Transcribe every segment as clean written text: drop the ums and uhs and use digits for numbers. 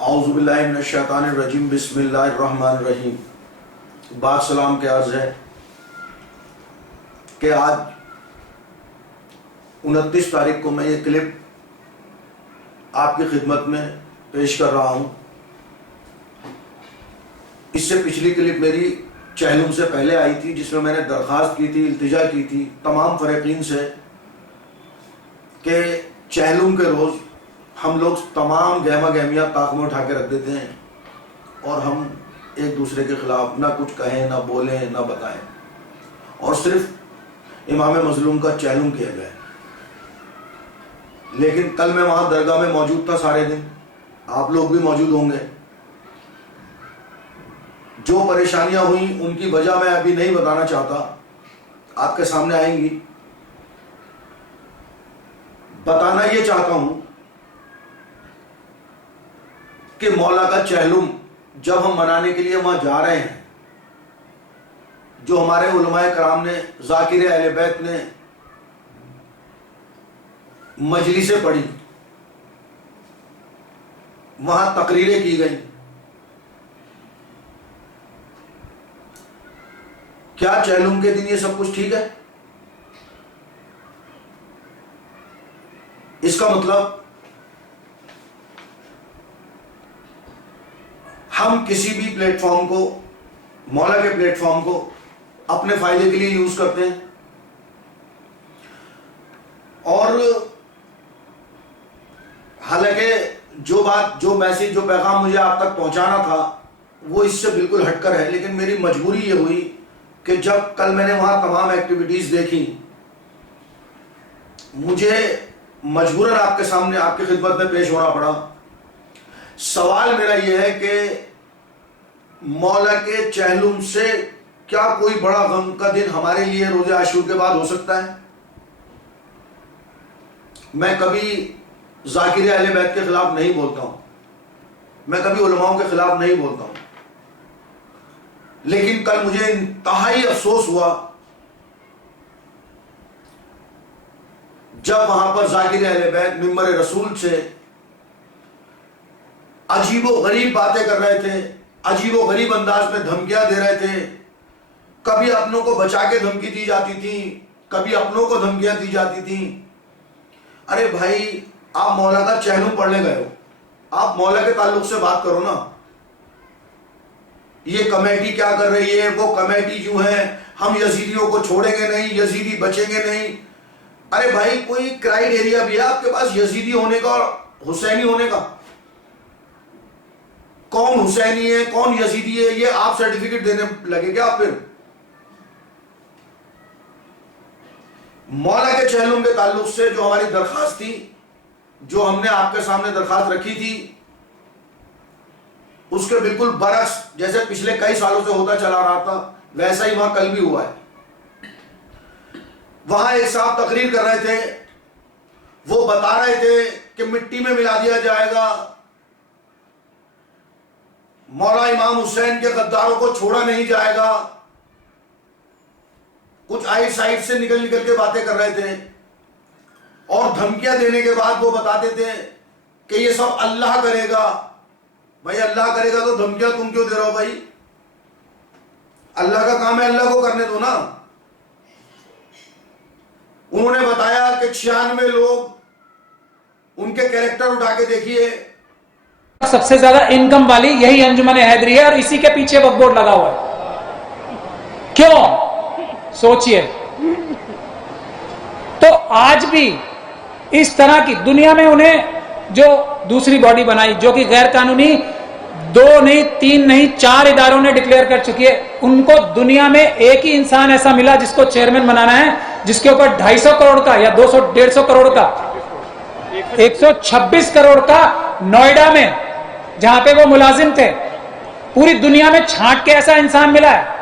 اعوذ باللہ من الشیطان الرجیم بسم اللہ الرحمن الرحیم۔ بعد سلام کے عرض ہے کہ آج 29 تاریخ کو میں یہ کلپ آپ کی خدمت میں پیش کر رہا ہوں۔ اس سے پچھلی کلپ میری چہلم سے پہلے آئی تھی، جس میں نے درخواست کی تھی، التجا کی تھی تمام فریقین سے کہ چہلم کے روز ہم لوگ تمام گہما گہمیاں طاق میں اٹھا کے رکھ دیتے ہیں اور ہم ایک دوسرے کے خلاف نہ کچھ کہیں، نہ بولیں، نہ بتائیں، اور صرف امام مظلوم کا چہلم کیا جائے۔ لیکن کل میں وہاں درگاہ میں موجود تھا سارے دن، آپ لوگ بھی موجود ہوں گے۔ جو پریشانیاں ہوئیں ان کی وجہ میں ابھی نہیں بتانا چاہتا، آپ کے سامنے آئیں گی۔ بتانا یہ چاہتا ہوں کہ مولا کا چہلم جب ہم منانے کے لیے وہاں جا رہے ہیں، جو ہمارے علماء کرام نے، ذاکر اہل بیت نے مجلسیں پڑھی، وہاں تقریریں کی گئیں، کیا چہلم کے دن یہ سب کچھ ٹھیک ہے؟ اس کا مطلب ہم کسی بھی پلیٹ فارم کو، مولا کے پلیٹ فارم کو اپنے فائدے کے لیے یوز کرتے ہیں، اور حالانکہ جو بات، جو میسیج، جو پیغام مجھے آپ تک پہنچانا تھا وہ اس سے بالکل ہٹ کر ہے، لیکن میری مجبوری یہ ہوئی کہ جب کل میں نے وہاں تمام ایکٹیویٹیز دیکھی، مجھے مجبوراً آپ کے سامنے، آپ کی خدمت میں پیش ہونا پڑا۔ سوال میرا یہ ہے کہ مولا کے چہلم سے کیا کوئی بڑا غم کا دن ہمارے لیے روزہ عاشور کے بعد ہو سکتا ہے؟ میں کبھی ذاکر اہل بیت کے خلاف نہیں بولتا ہوں، میں کبھی علماؤں کے خلاف نہیں بولتا ہوں، لیکن کل مجھے انتہائی افسوس ہوا جب وہاں پر ذاکر اہل بیت ممبر رسول سے عجیب و غریب باتیں کر رہے تھے، عجیب و غریب انداز میں دھمکیاں دے رہے تھے۔ کبھی اپنوں کو بچا کے دھمکی دی جاتی تھی، کبھی اپنوں کو دھمکیاں دی جاتی تھیں۔ ارے بھائی، آپ مولا کا چہلم پڑھنے گئے ہو، آپ مولا کے تعلق سے بات کرو نا۔ یہ کمیٹی کیا کر رہی ہے، وہ کمیٹی جو ہے، ہم یزیدیوں کو چھوڑیں گے نہیں، یزیدی بچیں گے نہیں۔ ارے بھائی، کوئی کرائیٹیریا بھی ہے آپ کے پاس یزیدی ہونے کا اور حسینی ہونے کا؟ کون حسینی ہے، کون یزیدی ہے، یہ آپ سرٹیفکیٹ دینے لگے گا؟ پھر مولا کے چہلم کے تعلق سے جو ہماری درخواست تھی، جو ہم نے آپ کے سامنے درخواست رکھی تھی، اس کے بالکل برعکس، جیسے پچھلے کئی سالوں سے ہوتا چلا رہا تھا، ویسا ہی وہاں کل بھی ہوا ہے۔ وہاں ایک صاحب تقریر کر رہے تھے، وہ بتا رہے تھے کہ مٹی میں ملا دیا جائے گا، مولا امام حسین کے غداروں کو چھوڑا نہیں جائے گا۔ کچھ آئٹ سائٹ سے نکل کے باتیں کر رہے تھے، اور دھمکیاں دینے کے بعد وہ بتاتے تھے کہ یہ سب اللہ کرے گا۔ بھائی، اللہ کرے گا تو دھمکیاں تم کیوں دے رہے ہو؟ بھائی، اللہ کا کام ہے، اللہ کو کرنے دو نا۔ انہوں نے بتایا کہ 96 لوگ، ان کے کیریکٹر اٹھا کے دیکھیے۔ سب سے زیادہ انکم والی یہی انجمن حیدری ہے، اور اسی کے پیچھے وقف بورڈ لگا ہوا ہے۔ کیوں؟ سوچئے۔ تو آج بھی اس طرح کی دنیا میں انہیں جو دوسری باڈی بنائی، جو کہ غیر قانونی 2 نہیں 3 نہیں 4 اداروں نے ڈکلیئر کر چکی ہے، ان کو دنیا میں ایک ہی انسان ایسا ملا جس کو چیئرمین بنانا ہے، جس کے اوپر 250 کروڑ کا یا 200 150 کروڑ کا 126 کروڑ کا نوئیڈا میں، جہاں پہ وہ ملازم تھے، پوری دنیا میں چھانٹ کے ایسا انسان ملا ہے۔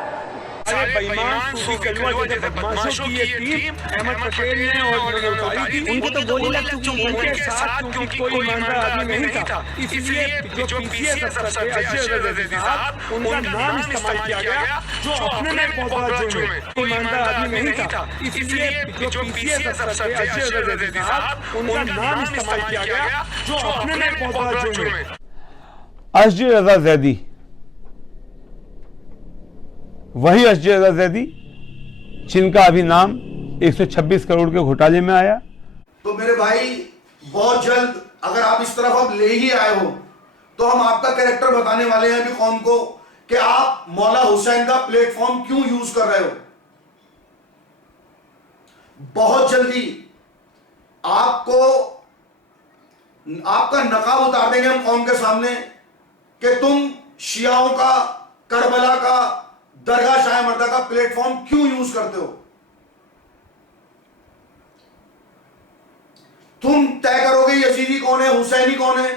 بدماشوں کی یہ ٹیم احمد پٹیل نے اور ان کو تو گولی لگ چکی ان کے ساتھ، کیونکہ کوئی ایماندار آدمی نہیں تھا، اس لیے جو پی سی ایس افسر تھے اشرف رضوی صاحب، ان کا نام استعمال کیا گیا، جو اپنے میں پوداجوں میں کوئی ایماندار آدمی نہیں تھا، اس لیے جو پی سی ایس افسر تھے اشرف رضوی صاحب، ان کا نام استعمال کیا گیا، جو اپنے میں پوداجوں میں۔ اشجع رضا زیدی، وہی اشجع رضا زیدی جن کا ابھی نام 126 کروڑ کے گھوٹالے میں آیا. تو میرے بھائی بہت جلد اگر آپ اس طرف اب لے ہی آئے ہو تو ہم آپ کا کریکٹر بتانے والے ہیں ابھی قوم کو کہ آپ مولا حسین کا پلیٹ فارم کیوں یوز کر رہے ہو. بہت جلدی آپ کا نقاب اتار دیں گے ہم قوم کے سامنے کہ تم شیعوں کا، کربلا کا، درگاہ شاہ مردہ کا پلیٹ فارم کیوں یوز کرتے ہو. تم طے کرو گے یزیدی کون ہے، حسینی کون ہے.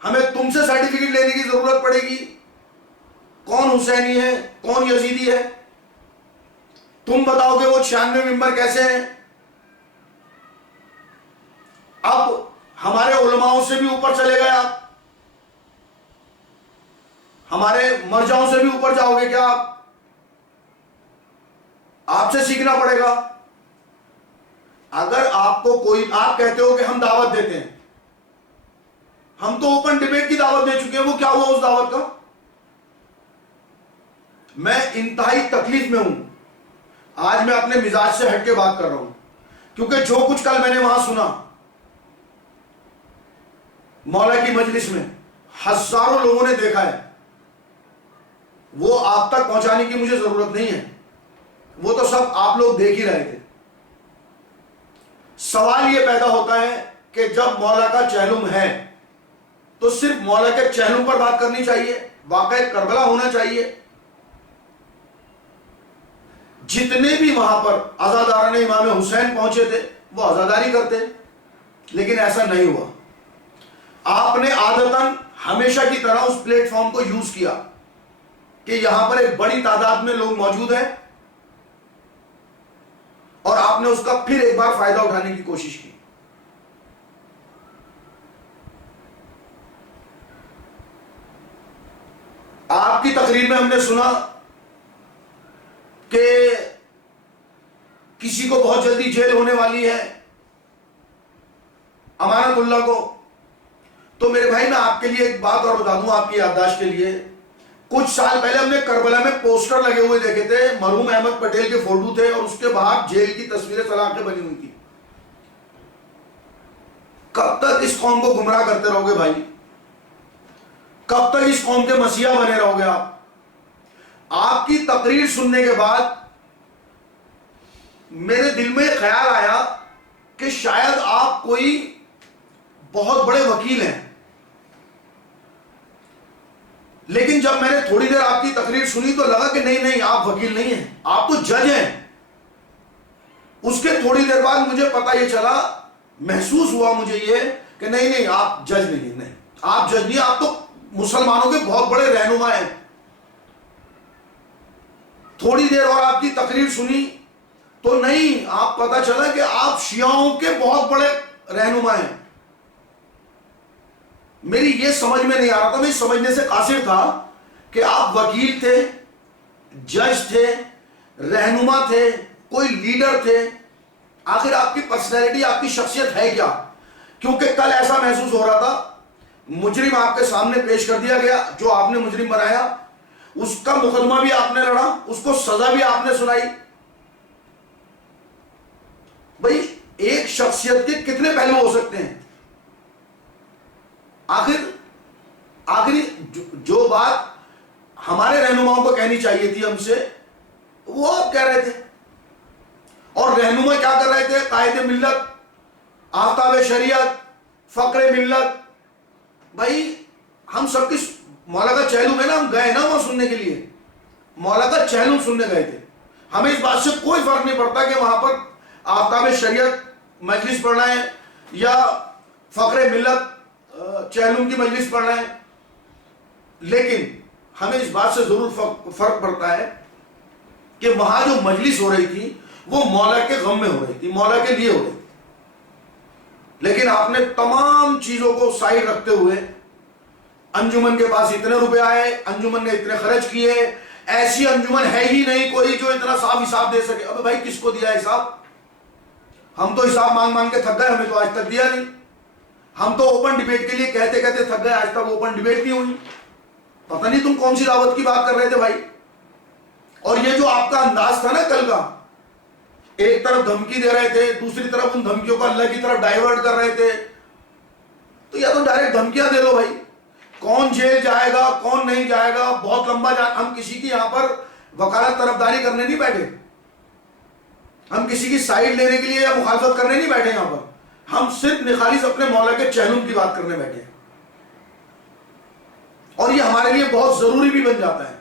ہمیں تم سے سرٹیفکیٹ لینے کی ضرورت پڑے گی کون حسینی ہے کون یزیدی ہے. تم بتاؤ گے وہ 96 ممبر کیسے ہیں. اب ہمارے علماؤں سے بھی اوپر چلے گئے آپ، ہمارے مرجعوں سے بھی اوپر جاؤ گے کیا آپ سے سیکھنا پڑے گا. اگر آپ کو کوئی، آپ کہتے ہو کہ ہم دعوت دیتے ہیں، ہم تو اوپن ڈیبیٹ کی دعوت دے چکے ہیں، وہ کیا ہوا اس دعوت کا. میں انتہائی تکلیف میں ہوں. آج میں اپنے مزاج سے ہٹ کے بات کر رہا ہوں کیونکہ جو کچھ کل میں نے وہاں سنا مولا کی مجلس میں، ہزاروں لوگوں نے دیکھا ہے. وہ آپ تک پہنچانے کی مجھے ضرورت نہیں ہے، وہ تو سب آپ لوگ دیکھ ہی رہے تھے. سوال یہ پیدا ہوتا ہے کہ جب مولا کا چہلم ہے تو صرف مولا کے چہلم پر بات کرنی چاہیے، واقع کربلا ہونا چاہیے. جتنے بھی وہاں پر عزاداران امام حسین پہنچے تھے وہ عزاداری کرتے، لیکن ایسا نہیں ہوا. آپ نے عادتاً ہمیشہ کی طرح اس پلیٹ فارم کو یوز کیا کہ یہاں پر ایک بڑی تعداد میں لوگ موجود ہیں اور آپ نے اس کا پھر ایک بار فائدہ اٹھانے کی کوشش کی. آپ کی تقریر میں ہم نے سنا کہ کسی کو بہت جلدی جیل ہونے والی ہے، امانت اللہ کو. تو میرے بھائی میں آپ کے لیے ایک بات اور بتا دوں آپ کی یادداشت کے لیے. کچھ سال پہلے ہم نے کربلا میں پوسٹر لگے ہوئے دیکھے تھے، مرحوم احمد پٹیل کے فوٹو تھے اور اس کے باہر جیل کی تصویریں سلاخیں بنی ہوئی تھی. کب تک اس قوم کو گمراہ کرتے رہو گے بھائی؟ کب تک اس قوم کے مسیحا بنے رہو گے آپ؟ آپ کی تقریر سننے کے بعد میرے دل میں خیال آیا کہ شاید آپ کوئی بہت بڑے وکیل ہیں. لیکن جب میں نے تھوڑی دیر آپ کی تقریر سنی تو لگا کہ نہیں آپ وکیل نہیں ہیں، آپ تو جج ہیں. اس کے تھوڑی دیر بعد مجھے پتا یہ چلا، محسوس ہوا مجھے یہ کہ نہیں آپ جج نہیں، آپ جج نہیں، آپ تو مسلمانوں کے بہت بڑے رہنما ہیں. تھوڑی دیر اور آپ کی تقریر سنی تو نہیں، آپ پتا چلا کہ آپ شیعوں کے بہت بڑے رہنما ہیں. میری یہ سمجھ میں نہیں آ رہا تھا، میں سمجھنے سے قاصر تھا کہ آپ وکیل تھے، جج تھے، رہنما تھے، کوئی لیڈر تھے. آخر آپ کی پرسنالٹی، آپ کی شخصیت ہے کیا؟ کیونکہ کل ایسا محسوس ہو رہا تھا مجرم آپ کے سامنے پیش کر دیا گیا، جو آپ نے مجرم بنایا اس کا مقدمہ بھی آپ نے لڑا، اس کو سزا بھی آپ نے سنائی. بھائی ایک شخصیت کے کتنے پہلو ہو سکتے ہیں؟ آخری جو بات ہمارے رہنماؤں کو کہنی چاہیے تھی ہم سے، وہ آپ کہہ رہے تھے. اور رہنما کیا کر رہے تھے؟ قائد ملت، آفتاب شریعت، فقر ملت. بھائی ہم سب کس مولا کا چہلم ہے نا، ہم گئے نا وہاں سننے کے لیے، مولا کا چہلم سننے گئے تھے. ہمیں اس بات سے کوئی فرق نہیں پڑتا کہ وہاں پر آفتاب شریعت مجلس پڑھنا ہے یا فقر ملت چہلم کی مجلس پڑھنا ہے. لیکن ہمیں اس بات سے ضرور فرق پڑتا ہے کہ وہاں جو مجلس ہو رہی تھی وہ مولا کے غم میں ہو رہی تھی، مولا کے لیے ہو رہی تھی. لیکن آپ نے تمام چیزوں کو سائڈ رکھتے ہوئے، انجمن کے پاس اتنے روپے آئے، انجمن نے اتنے خرچ کیے، ایسی انجمن ہے ہی نہیں کوئی جو اتنا صاف حساب دے سکے. ابے بھائی کس کو دیا حساب؟ ہم تو حساب مانگ کے تھک گئے، ہمیں تو آج تک دیا نہیں. ہم تو اوپن ڈبیٹ کے لیے کہتے کہتے تھک گئے, آج تک اوپن ڈبیٹ نہیں ہوئی. پتہ نہیں تم کون سی دعوت کی بات کر رہے تھے بھائی. اور یہ جو آپ کا انداز تھا نا کل کا, ایک طرف دھمکی دے رہے تھے, دوسری طرف ان دھمکیوں کو اللہ کی طرف ڈائیورٹ کر رہے تھے, تو یا تو ڈائریکٹ دھمکیاں دے دو بھائی. کون جیل جائے گا کون نہیں جائے گا بہت لمبا ہم کسی کی یہاں پر وکالت طرفداری کرنے نہیں بیٹھے, ہم کسی کی سائیڈ لینے کے لیے یا مخالفت کرنے نہیں بیٹھے یہاں پر. ہم صرف نخالص اپنے مولا کے چہلم کی بات کرنے بیٹھے, اور یہ ہمارے لیے بہت ضروری بھی بن جاتا ہے,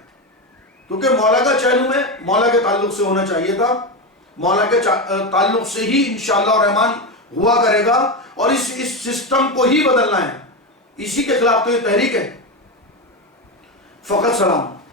کیونکہ مولا کا چہلم ہے, مولا کے تعلق سے ہونا چاہیے تھا, مولا کے تعلق سے ہی انشاءاللہ الرحمن ہوا کرے گا, اور اس سسٹم کو ہی بدلنا ہے. اسی کے خلاف تو یہ تحریک ہے. فقط سلام.